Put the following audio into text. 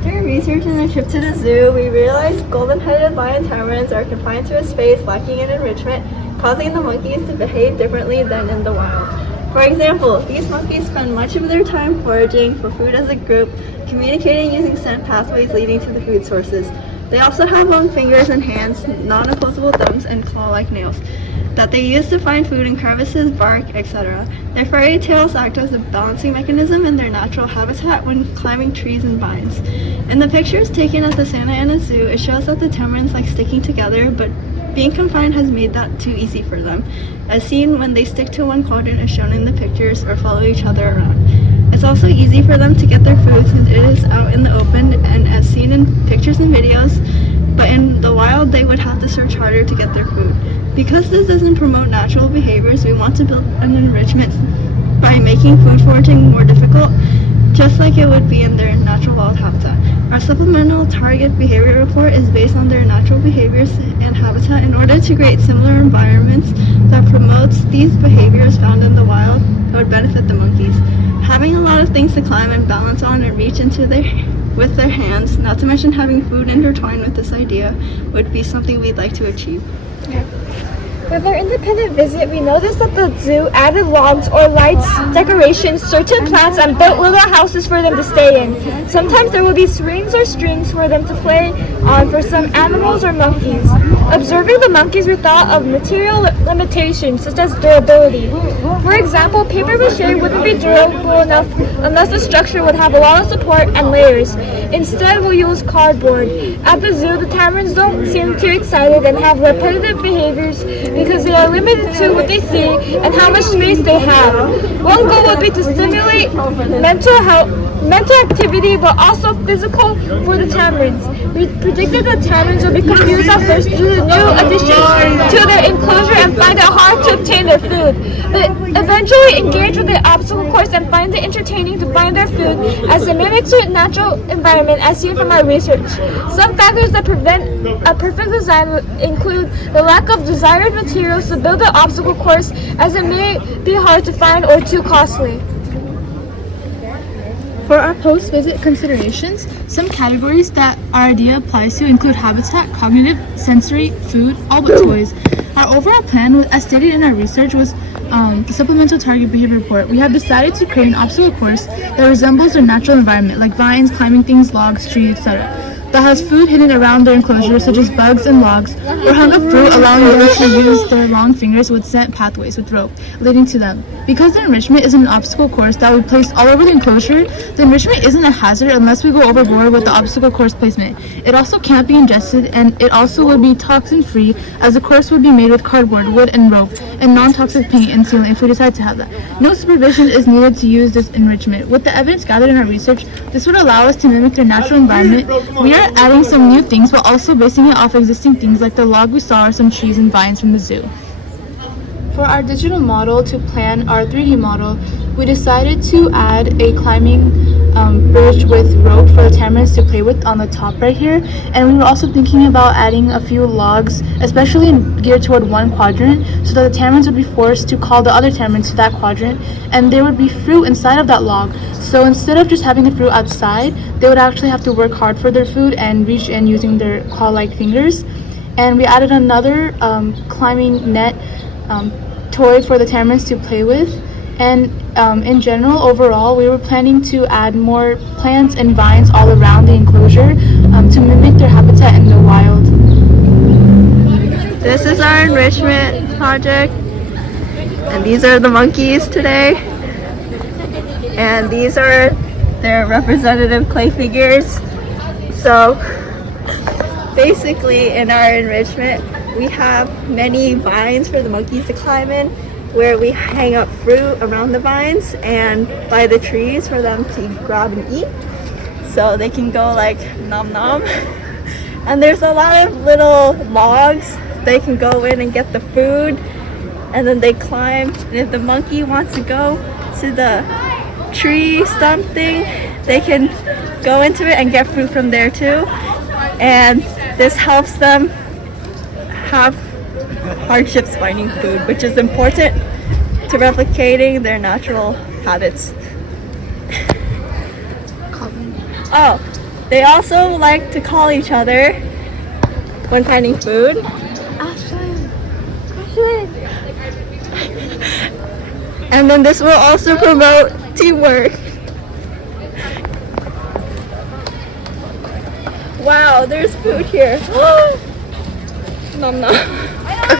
After researching a trip to the zoo, we realized golden-headed lion tamarins are confined to a space lacking in enrichment, causing the monkeys to behave differently than in the wild. For example, these monkeys spend much of their time foraging for food as a group, communicating using scent pathways leading to the food sources. They also have long fingers and hands, non-opposable thumbs, and claw-like nails that they use to find food in crevices, bark, etc. Their furry tails act as a balancing mechanism in their natural habitat when climbing trees and vines. In the pictures taken at the Santa Ana Zoo, it shows that the tamarins like sticking together, but being confined has made that too easy for them, as seen when they stick to one quadrant as shown in the pictures or follow each other around. It's also easy for them to get their food since it is out in the open and as seen in pictures and videos, but in the wild they would have to search harder to get their food. Because this doesn't promote natural behaviors, we want to build an enrichment by making food foraging more difficult, just like it would be in their natural wild habitat. Our supplemental target behavior report is based on their natural behaviors and habitat in order to create similar environments that promotes these behaviors found in the wild that would benefit the monkeys. Having a lot of things to climb and balance on and reach into with their hands, not to mention having food intertwined with this idea, would be something we'd like to achieve. Yeah. With our independent visit, we noticed that the zoo added logs or lights, decorations, certain plants, and built little houses for them to stay in. Sometimes there will be swings or strings for them to play on for some animals or monkeys. Observing the monkeys, we thought of material limitations such as durability. For example, paper mache wouldn't be durable enough unless the structure would have a lot of support and layers. Instead, we'll use cardboard. At the zoo, the tamarins don't seem too excited and have repetitive behaviors because they are limited to what they see and how much space they have. One goal would be to stimulate mental activity, but also physical for the tamarins. We predicted that tamarins would be confused at first due to the new addition to their enclosure and find it hard to obtain their food, but eventually engage with the obstacle course and find it entertaining to find their food as it mimics their natural environment as seen from our research. Some factors that prevent a perfect design include the lack of desired materials to build the obstacle course, as it may be hard to find or too costly. For our post-visit considerations, some categories that our idea applies to include habitat, cognitive, sensory, food, all but toys. Our overall plan, as stated in our research, was the supplemental target behavior report. We have decided to create an obstacle course that resembles their natural environment, like vines, climbing things, logs, trees, etc., that has food hidden around their enclosure, such as bugs and logs, or hung up fruit, allowing them to use their long fingers with scent pathways with rope leading to them. Because the enrichment is an obstacle course that we place all over the enclosure, the enrichment isn't a hazard unless we go overboard with the obstacle course placement. It also can't be ingested, and it also would be toxin-free, as the course would be made with cardboard, wood, and rope, and non-toxic paint and sealant if we decide to have that. No supervision is needed to use this enrichment. With the evidence gathered in our research, this would allow us to mimic their natural environment. We are adding some new things, but also basing it off existing things like the log we saw or some trees and vines from the zoo. For our digital model to plan our 3D model, we decided to add a climbing bridge with rope for the tamarins to play with on the top right here, and we were also thinking about adding a few logs, especially geared toward one quadrant, so that the tamarins would be forced to call the other tamarins to that quadrant, and there would be fruit inside of that log. So instead of just having the fruit outside, they would actually have to work hard for their food and reach in using their claw-like fingers. And we added another climbing net toy for the tamarins to play with. And in general, overall, we were planning to add more plants and vines all around the enclosure to mimic their habitat in the wild. This is our enrichment project, and these are the monkeys today. And these are their representative clay figures. So basically in our enrichment, we have many vines for the monkeys to climb in, where we hang up fruit around the vines and by the trees for them to grab and eat, so they can go like nom nom. And there's a lot of little logs they can go in and get the food, and then they climb, and if the monkey wants to go to the tree stump thing, they can go into it and get fruit from there too. And this helps them have hardships finding food, which is important to replicating their natural habits. Oh, They also like to call each other when finding food. And then this will also promote teamwork. Wow, there's food here. Nom nom.